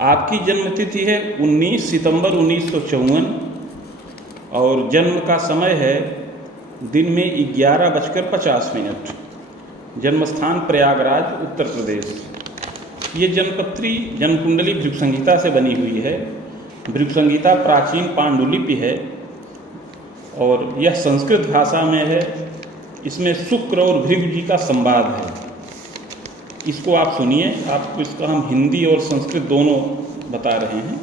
आपकी जन्मतिथि है 19 सितंबर 1954 और जन्म का समय है दिन में 11:50। जन्मस्थान प्रयागराज उत्तर प्रदेश। ये जन्मपत्री जन्मकुंडली भृगु संहिता से बनी हुई है। भृगु संहिता प्राचीन पांडुलिपि है और यह संस्कृत भाषा में है। इसमें शुक्र और भृगु जी का संवाद है। इसको आप सुनिए, आपको इसका हम हिंदी और संस्कृत दोनों बता रहे हैं।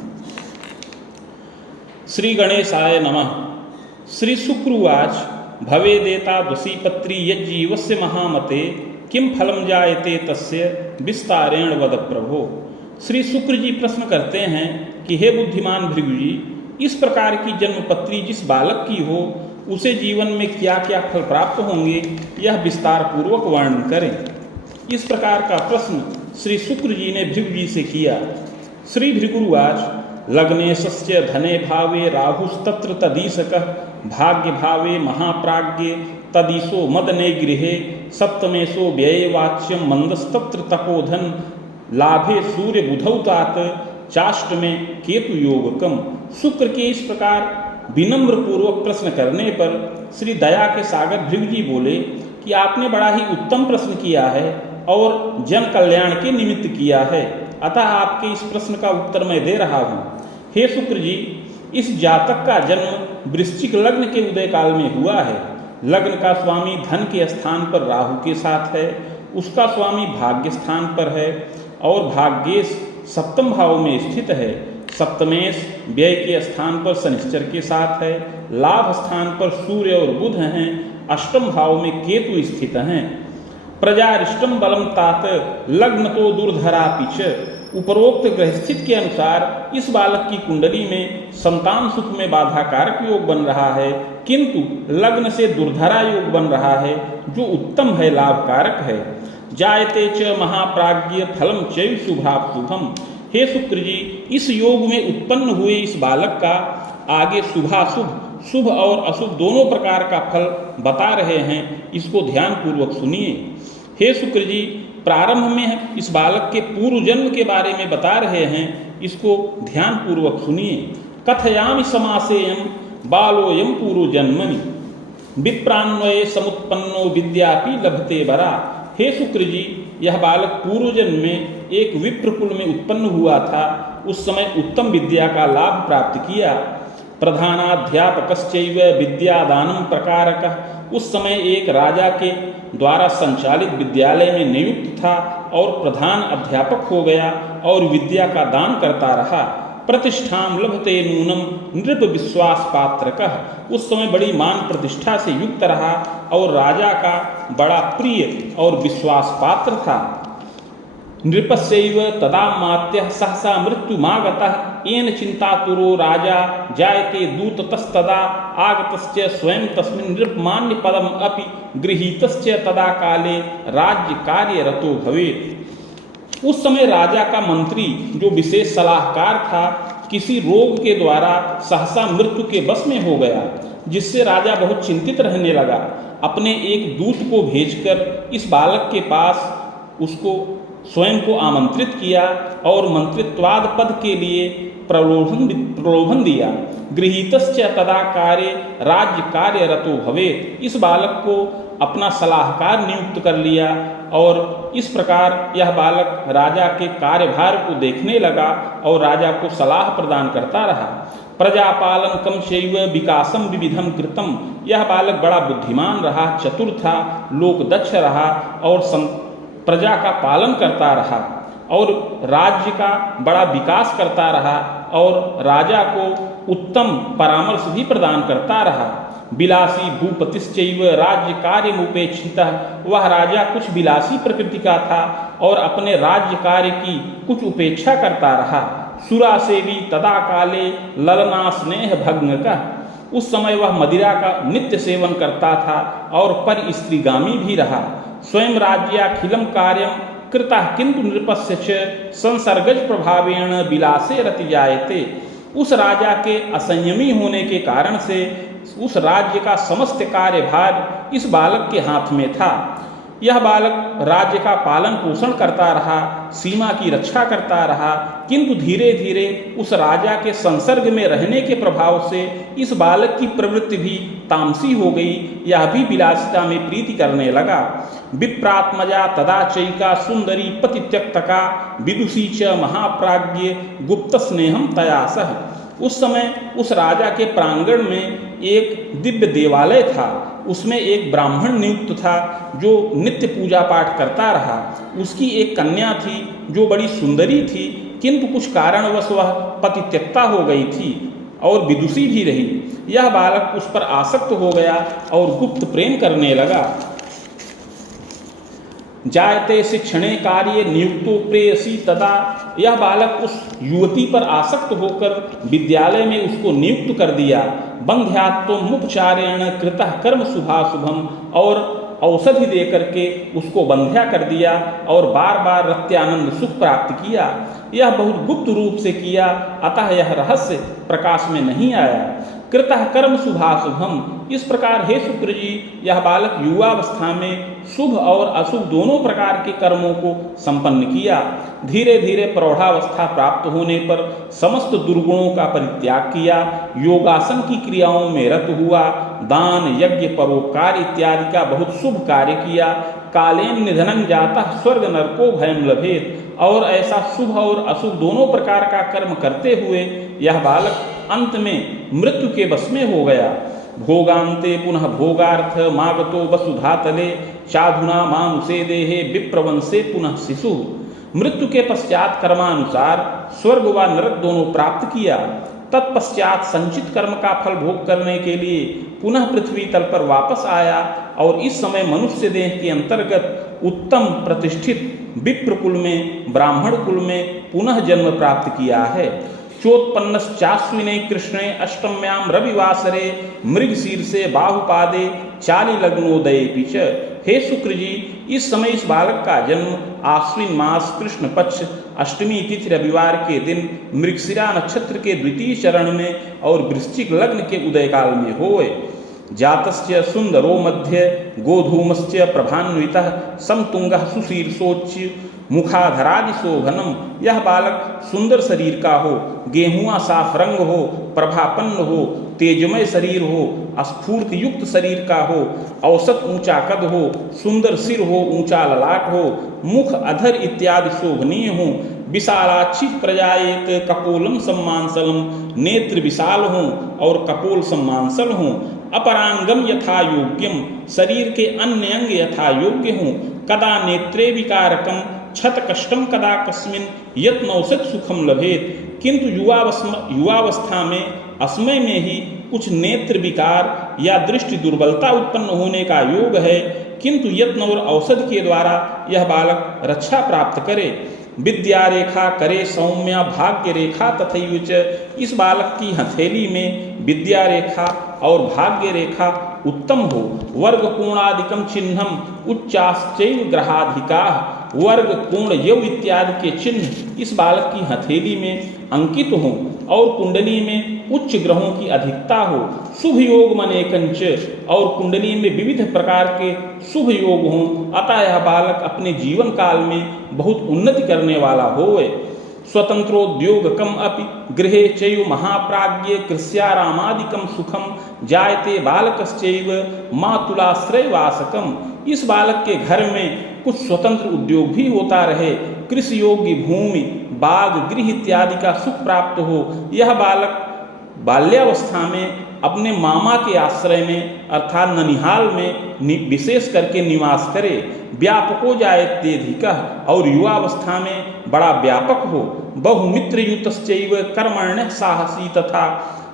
श्री गणेशाय नमः। श्री शुक्रवाच भवेदेता द्वसीपत्री यज्जीवस्य महामते किम फलम जायते तस्य विस्तारेण वद प्रभो। श्री शुक्र जी प्रश्न करते हैं कि हे बुद्धिमान भृगु जी, इस प्रकार की जन्मपत्री जिस बालक की हो उसे जीवन में क्या क्या फल प्राप्त होंगे, यह विस्तार पूर्वक वर्णन करें। इस प्रकार का प्रश्न श्री शुक्र जी ने भृगु जी से किया। श्री भृगुर्वाच लग्नेशस्य धने भावे राहुस्तत्र तदीशकः भाग्य भावे महाप्राज्ञे तदीशो मदने गृहे सप्तमेशो व्यये वाच्यम मंदस्तत्र तपोधन लाभे सूर्य बुधौ तात चाष्टमे केतु योगकम। शुक्र के इस प्रकार विनम्र पूर्वक प्रश्न करने पर श्री दया के सागर भृगु जी बोले कि आपने बड़ा ही उत्तम प्रश्न किया है और जन कल्याण के निमित्त किया है, अतः आपके इस प्रश्न का उत्तर मैं दे रहा हूँ। हे शुक्र जी, इस जातक का जन्म वृश्चिक लग्न के उदय काल में हुआ है। लग्न का स्वामी धन के स्थान पर राहु के साथ है, उसका स्वामी भाग्य स्थान पर है और भाग्येश सप्तम भाव में स्थित है। सप्तमेश व्यय के स्थान पर शनिश्चर के साथ है। लाभ स्थान पर सूर्य और बुध हैं। अष्टम भाव में केतु स्थित हैं। प्रजारिष्टम बलम तात लग्न तो दुर्धरा पिच। उपरोक्त ग्रहस्थित के अनुसार इस बालक की कुंडली में संतान सुख में बाधा कारक योग बन रहा है, किंतु लग्न से दुर्धरा योग बन रहा है जो उत्तम है, लाभकारक है। जायते च महाप्राज्ञ फलम चैव शुभाशुभम। हे शुक्र जी, इस योग में उत्पन्न हुए इस बालक का आगे शुभाशुभ, शुभ और अशुभ दोनों प्रकार का फल बता रहे हैं। इसको ध्यान पूर्वक सुनिए। हे शुक्र जी, प्रारंभ में इस बालक के पूर्व जन्म के बारे में बता रहे हैं, इसको ध्यान पूर्वक सुनिए। कथयामि समासेयम बालोयम पूर्व जन्मनि विप्रान्वये समुत्पन्नो विद्यापि लभते बरा। हे शुक्र जी, यह बालक पूर्व जन्म में एक विप्रकुल में उत्पन्न हुआ था। उस समय उत्तम विद्या का लाभ प्राप्त किया। प्रधानाध्यापकश्चैव विद्यादानम प्रकारकः। उस समय एक राजा के द्वारा संचालित विद्यालय में नियुक्त था और प्रधान अध्यापक हो गया और विद्या का दान करता रहा। प्रतिष्ठाम लभते नूनम नृप विश्वास पात्रकः। उस समय बड़ी मान प्रतिष्ठा से युक्त रहा और राजा का बड़ा प्रिय और विश्वास पात्र था। नृपस्यैव तदा मात्यः सहसा मृत्युमागतः येन चिंतातुरो राजा जायते दूततस्तदा आगतस्य स्वयं तस्मिन् नृपमान्य पदम अपि गृहीतस्य तदा काले राज्य कार्यरतो भवेत्। उस समय राजा का मंत्री जो विशेष सलाहकार था, किसी रोग के द्वारा सहसा मृत्यु के वश में हो गया, जिससे राजा बहुत चिंतित रहने लगा। अपने एक दूत को भेजकर इस बालक के पास उसको स्वयं को आमंत्रित किया और मंत्रित्वाद पद के लिए प्रलोभन दिया। गृहीतस्य तदा कार्य राज्य कार्यरतो भवेत्। इस बालक को अपना सलाहकार नियुक्त कर लिया और इस प्रकार यह बालक राजा के कार्यभार को देखने लगा और राजा को सलाह प्रदान करता रहा। प्रजापालन कम शैव विकासम विविधम कृतम। यह बालक बड़ा बुद्धिमान रहा, चतुर था, लोकदक्ष रहा और प्रजा का पालन करता रहा और राज्य का बड़ा विकास करता रहा और राजा को उत्तम परामर्श भी प्रदान करता रहा। विलासी भूपतिश्चैव राज्य कार्यमुपेक्षितः। वह राजा कुछ विलासी प्रकृति का था और अपने राज्य कार्य की कुछ उपेक्षा करता रहा। सुरा से भी तदा काले ललना स्नेह भग्न का। उस समय वह मदिरा का नित्य सेवन करता था और पर स्त्रीगामी भी रहा। स्वयं राज्याखिलम कार्यम कृता किंतु नृपस्य च संसर्गज प्रभावेण विलासे रति जायते। उस राजा के असंयमी होने के कारण से उस राज्य का समस्त कार्यभार इस बालक के हाथ में था। यह बालक राज्य का पालन पोषण करता रहा, सीमा की रक्षा करता रहा, किंतु धीरे धीरे उस राजा के संसर्ग में रहने के प्रभाव से इस बालक की प्रवृत्ति भी तामसी हो गई। यह भी विलासिता में प्रीति करने लगा। विप्रात्मजा तदा चैका सुंदरी पति त्यक्तका विदुषी च महाप्राज्ञ गुप्त स्नेहम तया सह। उस समय उस राजा के प्रांगण में एक दिव्य देवालय था। उसमें एक ब्राह्मण नियुक्त था जो नित्य पूजा पाठ करता रहा। उसकी एक कन्या थी जो बड़ी सुंदरी थी, किंतु कुछ कारणवश वह पतित्यक्ता हो गई थी और विदुषी भी रही। यह बालक उस पर आसक्त हो गया और गुप्त प्रेम करने लगा। जायते शिक्षणे कार्य नियुक्तो प्रेयसी तदा। यह बालक उस युवती पर आसक्त होकर विद्यालय में उसको नियुक्त कर दिया। बंध्यात्वमुपचारेण कृतः कर्म शुभाशुभम, और औषधि दे करके उसको बंध्या कर दिया और बार बार रत्यानंद सुख प्राप्त किया। यह बहुत गुप्त रूप से किया, अतः यह रहस्य प्रकाश में नहीं आया। कृतः कर्म शुभाशुभम, इस प्रकार हे शुक्र जी, यह बालक युवावस्था में शुभ और अशुभ दोनों प्रकार के कर्मों को संपन्न किया। धीरे धीरे प्रौढ़ावस्था प्राप्त होने पर समस्त दुर्गुणों का परित्याग किया, योगासन की क्रियाओं में रत हुआ, दान यज्ञ परोपकार इत्यादि का बहुत शुभ कार्य किया। कालेन निधनं जाता स्वर्ग नरको भयम लभेत, और ऐसा शुभ और अशुभ दोनों प्रकार का कर्म करते हुए यह बालक अंत में मृत्यु के वश में हो गया। भोगांते पुनः भोगार्थ मागतो वसुधातले साधुना मानुषे देहे विप्रवंशे पुनः शिशु। मृत्यु के पश्चात कर्मानुसार स्वर्ग व नरक दोनों प्राप्त किया। तत्पश्चात संचित कर्म का फल भोग करने के लिए पुनः पृथ्वी तल पर वापस आया और इस समय मनुष्य देह के अंतर्गत उत्तम प्रतिष्ठित विप्र कुल में, ब्राह्मण कुल में पुनः जन्म प्राप्त किया है। चोत्पन्नश्चाश्विने कृष्णे अष्टम्याम रविवासरे मृगशीर्षे बाहुपादे चाली लग्नोदये पिच। हे शुक्र जी, इस समय इस बालक का जन्म आश्विन मास कृष्ण पक्ष अष्टमी तिथि रविवार के दिन मृगशिरा नक्षत्र के द्वितीय चरण में और वृश्चिक लग्न के उदय काल में होए। जातस्य सुंदरो मध्य गोधूमस्य प्रभान्वितः समतुंगः सुशीर्षोच्च मुखाधरादि शोभनम। यह बालक सुंदर शरीर का हो, गेहुआ साफ रंग हो, प्रभापन्न हो, तेजमय शरीर हो, स्फूर्ति युक्त शरीर का हो, औसत ऊंचा कद हो, सुंदर सिर हो, ऊंचा ललाट हो, मुख अधर इत्यादि शोभनीय हो, विशालाक्षी प्रजाएत कपोलम सम्मांसलम, नेत्र विशाल हों और कपोल सम्मांसल हों, अपरांगम यथा योग्यम, शरीर के अन्य अंग यथा योग्य हों, कदा नेत्रे विकारकम छत कष्टम कदा कस्मिन यत्नौषध सुखम लभेत। किंतु युवावस्था में असमय में ही कुछ नेत्र विकार या दृष्टि दुर्बलता उत्पन्न होने का योग है, किंतु यत्न और औषध के द्वारा यह बालक रक्षा प्राप्त करे। विद्या रेखा करे सौम्या भाग्य रेखा तथैव च। इस बालक की हथेली में विद्या रेखा और भाग्य रेखा उत्तम हो। वर्ग कोणादिकम चिन्हम उच्चाश्चैव ग्रहाधिका। वर्ग कोण यव इत्यादि के चिन्ह इस बालक की हथेली में अंकित हों और कुंडली में उच्च ग्रहों की अधिकता हो। शुभ योग मनेकंच, और कुंडली में विविध प्रकार के शुभ योग हों। अतः यह बालक अपने जीवन काल में बहुत उन्नति करने वाला होए। स्वतंत्रोद्योगकम अपि गृहे चैव महाप्राज्ञ कृष्यारामादिकम सुखम जायते बालकश्चैव मातुलाश्रयवासकम। इस बालक के घर में कुछ स्वतंत्र उद्योग भी होता रहे, कृषि योग्य भूमि, बाग, गृह इत्यादि का सुख प्राप्त हो। यह बालक बाल्यावस्था में अपने मामा के आश्रय में अर्थात ननिहाल में विशेष करके निवास करे। व्यापको जायत्यधिकः, और युवावस्था में बड़ा व्यापक हो। बहुमित्र युतश्चैव कर्मण्य साहसी, तथा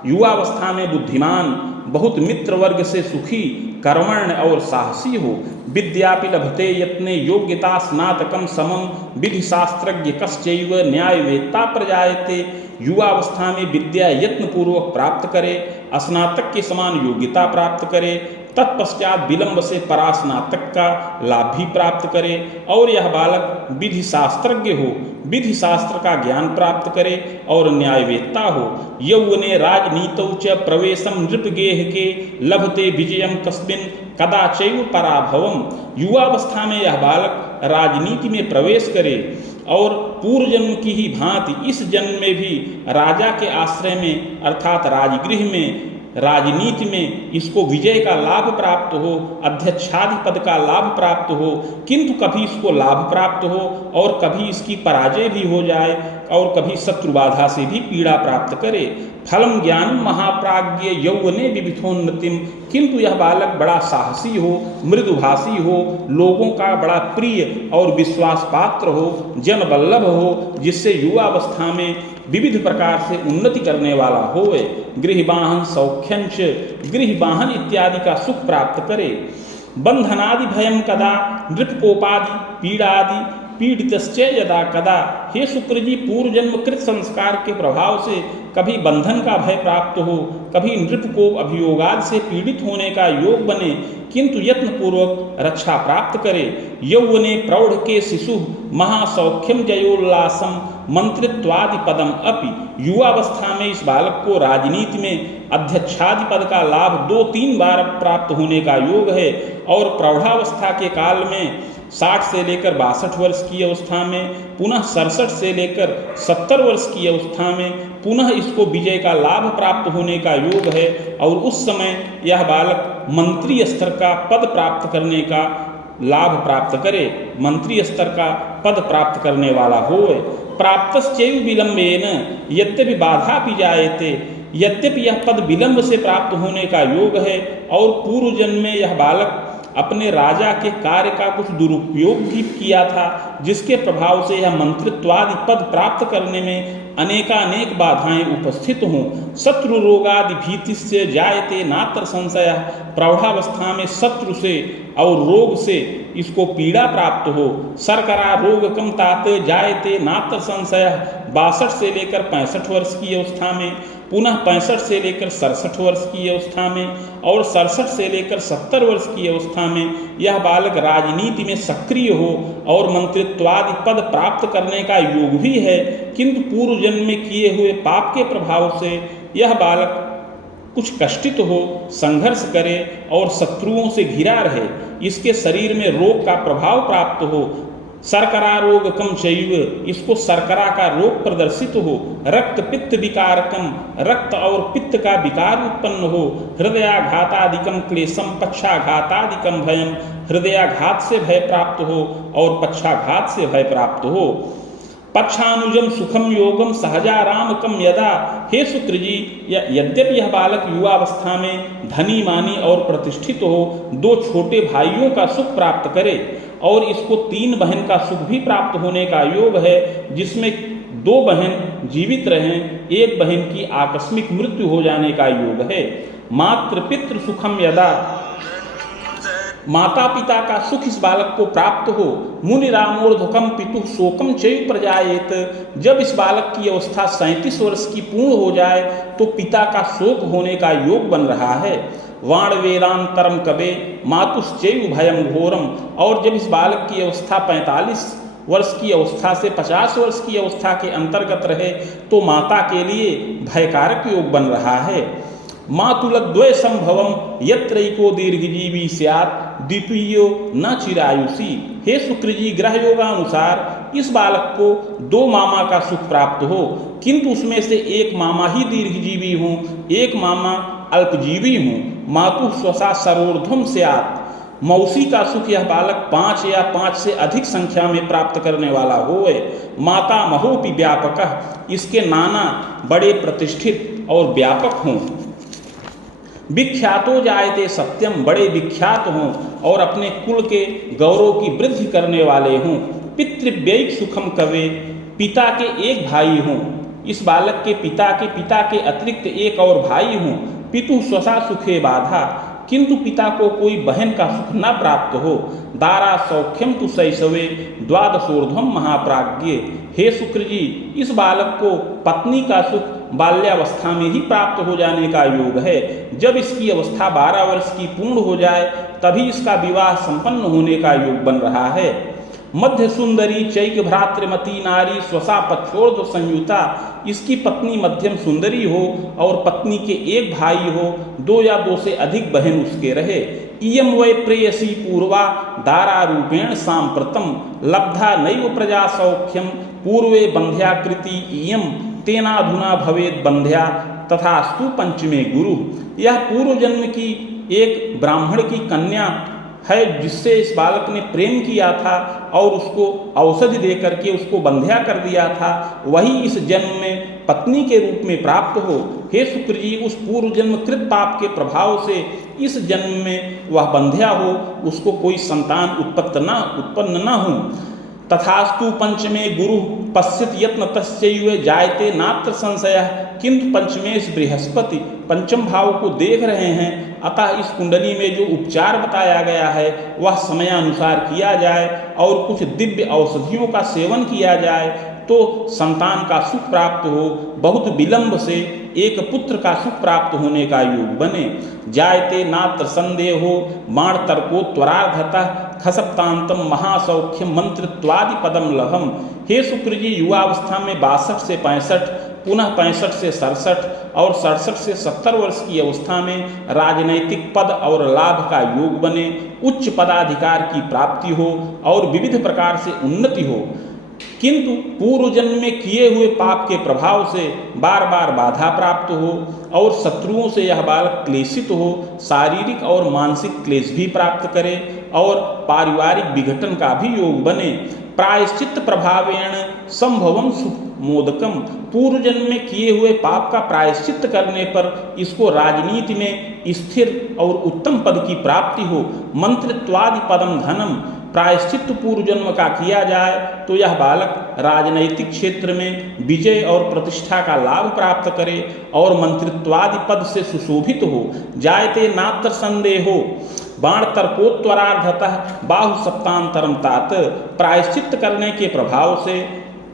युवावस्था में बुद्धिमान, बहुत मित्र वर्ग से सुखी, कर्मण्य और साहसी हो। विद्यापि लभते यत्ने योग्यता स्नातकम समम विधि शास्त्रज्ञ कश्चैव न्यायवेत्ता प्रजायते। युवावस्था में विद्या यत्न पूर्वक प्राप्त करे, स्नातक के समान योग्यता प्राप्त करे, तत्पश्चात विलंब से परास्नातक का लाभ भी प्राप्त करे, और यह बालक विधि शास्त्रज्ञ हो, विधि शास्त्र का ज्ञान प्राप्त करे और न्यायवेत्ता हो। यौवने राजनीतौ च प्रवेशम नृपगेह के लभते विजयम कस्मिन कदाचैव पराभवम। युवावस्था में यह बालक राजनीति में प्रवेश करे और पूर्व जन्म की ही भांति इस जन्म में भी राजा के आश्रय में अर्थात राजगृह में राजनीति में इसको विजय का लाभ प्राप्त हो, अध्यक्षादि पद का लाभ प्राप्त हो, किंतु कभी इसको लाभ प्राप्त हो और कभी इसकी पराजय भी हो जाए और कभी शत्रु बाधा से भी पीड़ा प्राप्त करे। फलम ज्ञान महाप्राज्ञ यौवने विविधोन्नतिम। किंतु यह बालक बड़ा साहसी हो, मृदुभाषी हो, लोगों का बड़ा प्रिय और विश्वास पात्र हो, जनबल्लभ हो, जिससे युवावस्था में विविध प्रकार से उन्नति करने वाला होवे। गृहवाहन सौख्यंच, गृहवाहन इत्यादि का सुख प्राप्त करे। बंधनादि भयम कदा नृपकोपादि पीड़ादि पीड़ितश्च यदा कदा। हे शुक्र जी, पूर्व जन्म कृत संस्कार के प्रभाव से कभी बंधन का भय प्राप्त हो, कभी नृपकोप अभियोगादि से पीड़ित होने का योग बने, किंतु यत्न पूर्वक रक्षा प्राप्त करे। यौवने प्रौढ़ के शिशु महासौख्यम जयोल्लासम मंत्रित्वादि पदम अपि। युवावस्था में इस बालक को राजनीति में अध्यक्षादि पद का लाभ 2-3 बार प्राप्त होने का योग है और प्रौढ़ावस्था के काल में 60 से लेकर 62 वर्ष की अवस्था में, पुनः 67 से लेकर 70 वर्ष की अवस्था में पुनः इसको विजय का लाभ प्राप्त होने का योग है और उस समय यह बालक मंत्री स्तर का पद प्राप्त करने का लाभ प्राप्त करे, मंत्री स्तर का पद प्राप्त करने वाला होवे। प्राप्तश्चैव विलंबेन यद्यपि बाधा भी जायते। यद्यपि यह पद विलंब से प्राप्त होने का योग है और पूर्व जन्म में यह बालक अपने राजा के कार्य का कुछ दुरुपयोग भी किया था, जिसके प्रभाव से यह मंत्रित्वादि पद प्राप्त करने में अनेकानेक बाधाएं उपस्थित हों। शत्रु रोगादि भीति से जायते नात्र संशय। प्रौढ़ावस्था में शत्रु से और रोग से इसको पीड़ा प्राप्त हो। शर्करा रोग कम तात जायते नात्र संशय। 62 से लेकर 65 वर्ष की अवस्था में, पुनः 65 से लेकर 67 वर्ष की अवस्था में और 67 से लेकर 70 वर्ष की अवस्था में यह बालक राजनीति में सक्रिय हो और मंत्रित्वादि पद प्राप्त करने का योग भी है, किंतु पूर्व जन्म में किए हुए पाप के प्रभाव से यह बालक कुछ कष्टित हो, संघर्ष करे और शत्रुओं से घिरा रहे। इसके शरीर में रोग का प्रभाव प्राप्त हो। शर्करा रोग कम चैव, इसको शर्करा का रोग प्रदर्शित हो। रक्त पित्त विकारकम, रक्त और पित्त का विकार उत्पन्न हो। हृदयाघातादिकम क्लेशम पक्षाघातादिकम भयम, हृदयाघात से भय प्राप्त हो और पक्षाघात से भय प्राप्त हो। पक्षानुजम सुखम योगम सहजारामकम यदा। हे शुक्र जी, यद्यपि यह बालक युवावस्था में धनी मानी और प्रतिष्ठित हो, 2 छोटे भाइयों का सुख प्राप्त करे और इसको 3 बहन का सुख भी प्राप्त होने का योग है, जिसमें 2 बहन जीवित रहें, 1 बहन की आकस्मिक मृत्यु हो जाने का योग है। मातृ पितृ सुखम यदा, माता पिता का सुख इस बालक को प्राप्त हो। मुनि रामोर्धकम पितु शोकम चैव प्रजायेत। जब इस बालक की अवस्था 37 वर्ष की पूर्ण हो जाए तो पिता का शोक होने का योग बन रहा है। वाण वेदांतरम कवे मातुश्चैव भयम घोरम। और जब इस बालक की अवस्था 45 वर्ष की अवस्था से 50 वर्ष की अवस्था के अंतर्गत रहे तो माता के लिए भयकारक योग बन रहा है। मातुलद्वय संभवम यत्रैको दीर्घजीवी स्यात् द्वितीयो न चिरायुषी। हे शुक्र जी, ग्रह योगानुसार इस बालक को 2 मामा का सुख प्राप्त हो, किंतु उसमें से एक मामा ही दीर्घजीवी हों, एक मामा अल्पजीवी हों। मातु स्वसा सरोर्ध्वम स्यात्, मौसी का सुख यह बालक 5 या 5 से अधिक संख्या में प्राप्त करने वाला होए। माता महोपि व्यापक, इसके नाना बड़े प्रतिष्ठित और व्यापक हों। विख्यातो जायते सत्यम, बड़े विख्यात हों और अपने कुल के गौरव की वृद्धि करने वाले हों। पितृव्ययिक सुखम कवे, पिता के एक भाई हों। इस बालक के पिता के अतिरिक्त एक और भाई हों। पितु स्वसा सुखे बाधा, किंतु पिता को कोई बहन का सुख न प्राप्त हो। दारा सौख्यम तु शैशवे द्वादशोर्ध्वम महाप्राज्ञ। हे शुक्र जी, इस बालक को पत्नी का सुख बाल्यावस्था में ही प्राप्त हो जाने का योग है। जब इसकी अवस्था 12 वर्ष की पूर्ण हो जाए तभी इसका विवाह संपन्न होने का योग बन रहा है। मध्य सुंदरी चैक भ्रातृमती नारी स्वसा पक्षोर्ध संयुता, इसकी पत्नी मध्यम सुंदरी हो और पत्नी के एक भाई हो, दो या दो से अधिक बहन उसके रहे। इयम वै प्रेयसी पूर्वा दारारूपेण सांप्रतम लब्धा नैव प्रजा सौख्यम पूर्वे बंध्याकृति इयम तेनाधुना भवेद बंध्या तथास्तु पंचमे गुरु। यह पूर्व जन्म की एक ब्राह्मण की कन्या है जिससे इस बालक ने प्रेम किया था और उसको औषधि दे करके उसको बंध्या कर दिया था, वही इस जन्म में पत्नी के रूप में प्राप्त हो। हे शुक्र जी, उस पूर्व जन्म कृत पाप के प्रभाव से इस जन्म में वह बंध्या हो, उसको कोई संतान उत्पन्न न हो। तथास्तु पंचमे गुरु पश्यत यत्न तस्यैव जायते नात्र संशय किंतु पंचमेश बृहस्पति, पंचम भाव को देख रहे हैं, अतः इस कुंडली में जो उपचार बताया गया है वह समयानुसार किया जाए और कुछ दिव्य औषधियों का सेवन किया जाए तो संतान का सुख प्राप्त हो, बहुत विलंब से एक पुत्र का सुख प्राप्त होने का योग बने। जायते नात्र संदेहो बाण तर्को त्वरार्धतः खसप्तांतम महासौख्यम मंत्रित्वादि पदम लहम। हे शुक्र जी, युवावस्था में 62 से 65, पुनः 65 से 67 और 67 से 70 वर्ष की अवस्था में राजनैतिक पद और लाभ का योग बने, उच्च पदाधिकार की प्राप्ति हो और विविध प्रकार से उन्नति हो। किंतु पूर्व जन्म में किए हुए पाप के प्रभाव से बार बार बाधा प्राप्त हो और शत्रुओं से यह बालक क्लेशित हो, शारीरिक और मानसिक क्लेश भी प्राप्त करे और पारिवारिक विघटन का भी योग बने। प्रायश्चित प्रभावेण संभवम सुख मोदकम, पूर्व जन्म में किए हुए पाप का प्रायश्चित करने पर इसको राजनीति में स्थिर और उत्तम पद की प्राप्ति हो। मंत्रित्वादि पदम धनम, प्रायश्चित पूर्व जन्म का किया जाए तो यह बालक राजनैतिक क्षेत्र में विजय और प्रतिष्ठा का लाभ प्राप्त करे और मंत्रित्वादि पद से सुशोभित हो। जायते नात्र संदेहो बाण तर्कोत्तरार्धतः बाहु सप्तांतरम तात, प्रायश्चित करने के प्रभाव से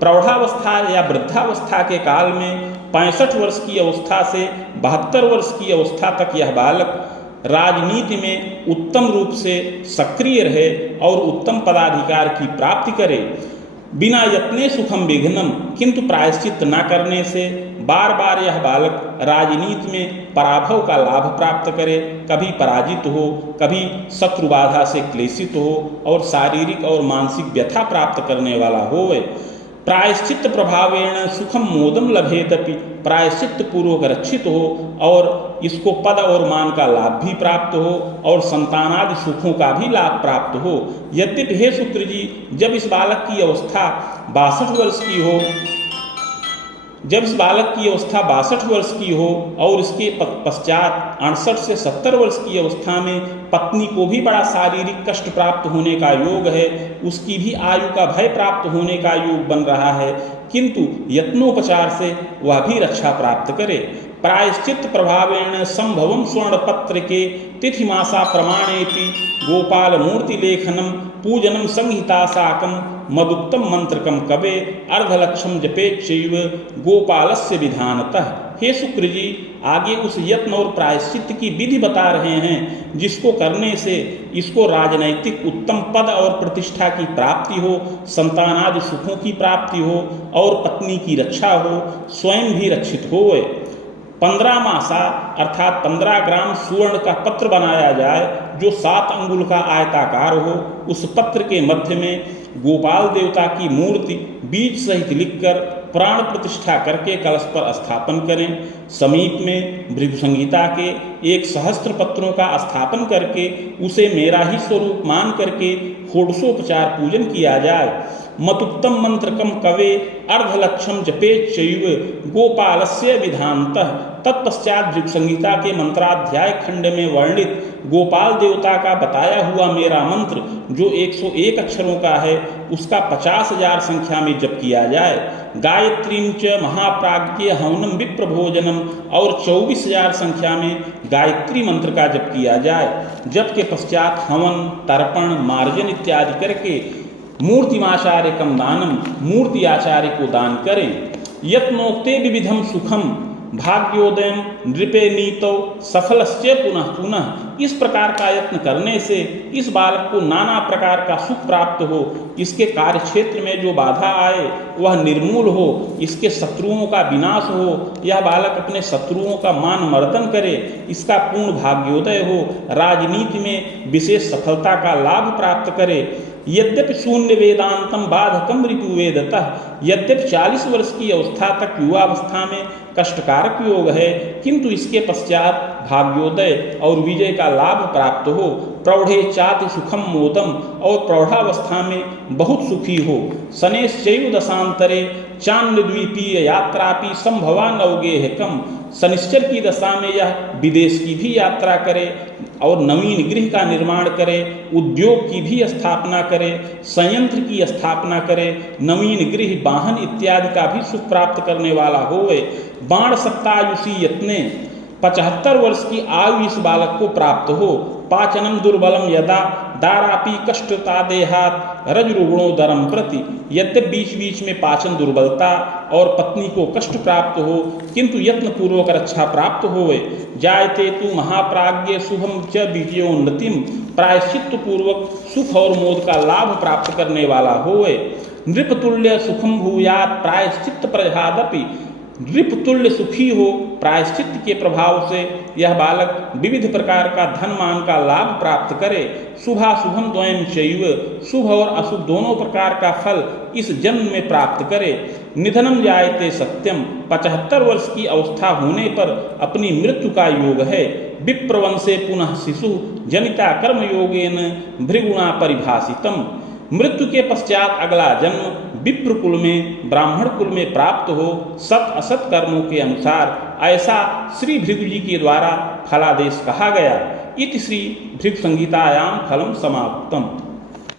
प्रौढ़ावस्था या वृद्धावस्था के काल में 65 वर्ष की अवस्था से 72 वर्ष की अवस्था तक यह बालक राजनीति में उत्तम रूप से सक्रिय रहे और उत्तम पदाधिकार की प्राप्ति करे। बिना यत्ने सुखम विघ्नम, किंतु प्रायश्चित न करने से बार बार यह बालक राजनीति में पराभव का लाभ प्राप्त करे, कभी पराजित हो, कभी शत्रु बाधा से क्लेशित हो और शारीरिक और मानसिक व्यथा प्राप्त करने वाला होवे। प्रायश्चित प्रभावेण सुखम मोदम लभेदपि, प्रायश्चित पूर्वक रक्षित हो और इसको पद और मान का लाभ भी प्राप्त हो और संतानादि सुखों का भी लाभ प्राप्त हो। यद्यपि हे शुक्र जी, जब इस बालक की अवस्था 62 वर्ष की हो, जब इस बालक की अवस्था 62 वर्ष की हो और इसके पश्चात 68 से 70 वर्ष की अवस्था में पत्नी को भी बड़ा शारीरिक कष्ट प्राप्त होने का योग है, उसकी भी आयु का भय प्राप्त होने का योग बन रहा है, किंतु यत्नोपचार से वह भी रक्षा प्राप्त करे। प्रायश्चित प्रभावेण संभवम स्वर्ण पत्र के तिथिमासा प्रमाणेपि गोपाल मूर्ति लेखनम पूजनम संहिता साकम मदुक्तम मंत्रकम कवे अर्धलक्षम जपेच्छैव गोपालस्य विधानतः। हे शुक्र जी, आगे उस यत्न और प्रायश्चित की विधि बता रहे हैं जिसको करने से इसको राजनैतिक उत्तम पद और प्रतिष्ठा की प्राप्ति हो, संतानादि सुखों की प्राप्ति हो और पत्नी की रक्षा हो, स्वयं भी रक्षित होवे। 15 मासा अर्थात 15 ग्राम सुवर्ण का पत्र बनाया जाए जो 7 अंगुल का आयताकार हो। उस पत्र के मध्य में गोपाल देवता की मूर्ति बीज सहित लिखकर प्राण प्रतिष्ठा करके कलश पर स्थापन करें। समीप में भृगु संहिता के 1 सहस्त्र पत्रों का स्थापन करके उसे मेरा ही स्वरूप मान करके षोडशोपचार पूजन किया जाए। मतुक्तम मंत्रकम कवे अर्धलक्षम जपेच्छैव गोपालस्य विधानतः। तत्पश्चात भृगु संहिता के मंत्राध्याय खंड में वर्णित गोपाल देवता का बताया हुआ मेरा मंत्र जो 101 अक्षरों का है उसका 50,000 संख्या में जप किया जाए। गायत्रीं च महाप्राज्ञ हवनम विप्र भोजनम और 24,000 संख्या में गायत्री मंत्र का जप किया जाए। जप के पश्चात हवन, तर्पण, मार्जन इत्यादि करके मूर्तिमाचार्यकम दानम, मूर्ति आचार्य को दान करें। यत्नोक्ते विविधम सुखम भाग्योदयम नृपे नीतो सफलश्च पुनः पुनः। इस प्रकार का यत्न करने से इस बालक को नाना प्रकार का सुख प्राप्त हो, इसके कार्य क्षेत्र में जो बाधा आए वह निर्मूल हो, इसके शत्रुओं का विनाश हो, यह बालक अपने शत्रुओं का मान मर्दन करे, इसका पूर्ण भाग्योदय हो, राजनीति में विशेष सफलता का लाभ प्राप्त करे। यद्यपि शून्य वेदांतम बाधकम ऋतुवेदतः, यद्यपि 40 वर्ष की अवस्था तक युवावस्था में कष्टकारक योग है, किंतु इसके पश्चात भाग्योदय और विजय का लाभ प्राप्त हो। प्रौढ़े चाति सुखम मोदम, और प्रौढ़ावस्था में बहुत सुखी हो। शनेश्चैव दशांतरे चान्द्वीपीय यात्रापि संभवा नवगेहकम, शनिश्चर की दशा में यह विदेश की भी यात्रा करे और नवीन गृह का निर्माण करे, उद्योग की भी स्थापना करे, संयंत्र की स्थापना करे, नवीन गृह वाहन इत्यादि का भी सुख प्राप्त करने वाला होवे। बाण सप्तायुषी यत्ने, 75 वर्ष की आयु इस बालक को प्राप्त हो। पाचनम दुर्बलम यदा दारापि कष्टता देहात रजरुगुणोदरम प्रति, यद्यपि बीच बीच में पाचन दुर्बलता और पत्नी को कष्ट प्राप्त हो, किंतु यत्न पूर्वक रक्षा प्राप्त होवे। जायते तु महाप्राज्ञ शुभम च विजयोन्नतिम, प्रायश्चित पूर्वक सुख और मोद का लाभ प्राप्त करने वाला होवे। नृपतुल्य सुखम भूयात् प्रायश्चित प्रजादपि, नृपतुल्य सुखी हो, प्रायश्चित के प्रभाव से यह बालक विविध प्रकार का धन मान का लाभ प्राप्त करे। शुभाशुभम द्वयं चैव, शुभ और अशुभ दोनों प्रकार का फल इस जन्म में प्राप्त करे। निधनम जायते सत्यम, 75 वर्ष की अवस्था होने पर अपनी मृत्यु का योग है। विप्रवंशे पुनः शिशु जनिता कर्म योगेन भृगुणा परिभाषितम, मृत्यु के पश्चात अगला जन्म विप्र कुल में, ब्राह्मण कुल में प्राप्त हो, सत असत कर्मों के अनुसार, ऐसा श्री भृगु जी के द्वारा फलादेश कहा गया। इति श्री भृगु संहितायां फलम समाप्तम।